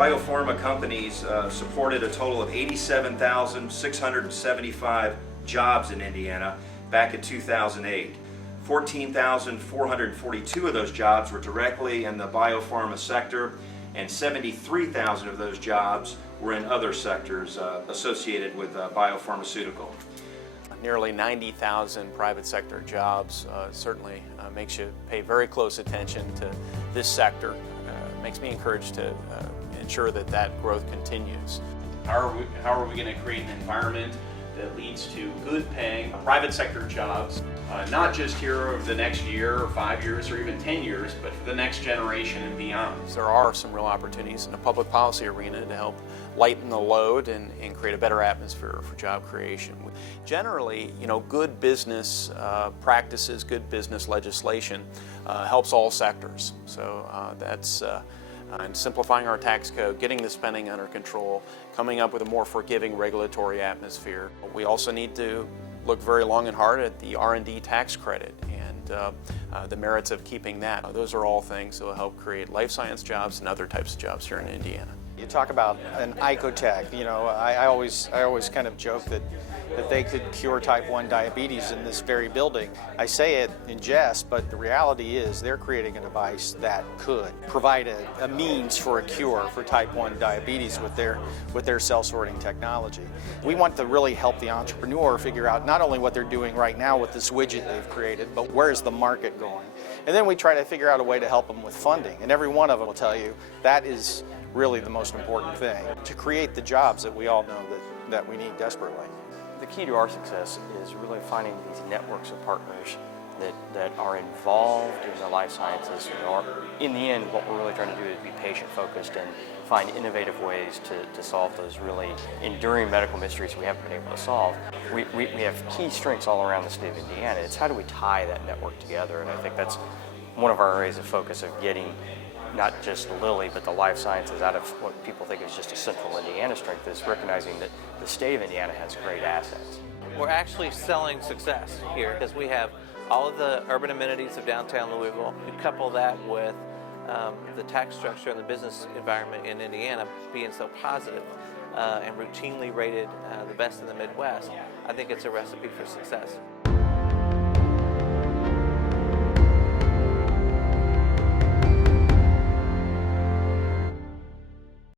Biopharma companies supported a total of 87,675 jobs in Indiana back in 2008. 14,442 of those jobs were directly in the biopharma sector, and 73,000 of those jobs were in other sectors associated with biopharmaceutical. Nearly 90,000 private sector jobs certainly makes you pay very close attention to this sector. Makes me encouraged to ensure that that growth continues. How are we going to create an environment that leads to good paying private sector jobs, not just here over the next year or 5 years or even 10 years, but for the next generation and beyond? There are some real opportunities in the public policy arena to help lighten the load and create a better atmosphere for job creation. Generally, good business practices, good business legislation helps all sectors. So that's and simplifying our tax code, getting the spending under control, coming up with a more forgiving regulatory atmosphere. We also need to look very long and hard at the R&D tax credit and the merits of keeping that. Those are all things that will help create life science jobs and other types of jobs here in Indiana. You talk about an IKOTECH, I always kind of joke that they could cure type 1 diabetes in this very building. I say it in jest, but the reality is they're creating a device that could provide a means for a cure for type 1 diabetes with their cell sorting technology. We want to really help the entrepreneur figure out not only what they're doing right now with this widget they've created, but where's the market going? And then we try to figure out a way to help them with funding. And every one of them will tell you that is really the most important thing, to create the jobs that we all know that we need desperately. The key to our success is really finding these networks of partners that are involved in the life sciences. In the end, what we're really trying to do is be patient-focused and find innovative ways to solve those really enduring medical mysteries we haven't been able to solve. We have key strengths all around the state of Indiana. It's how do we tie that network together, and I think that's one of our areas of focus of getting not just Lilly, but the life sciences out of what people think is just a central Indiana strength, is recognizing that the state of Indiana has great assets. We're actually selling success here because we have all of the urban amenities of downtown Louisville. You couple that with the tax structure and the business environment in Indiana being so positive and routinely rated the best in the Midwest. I think it's a recipe for success.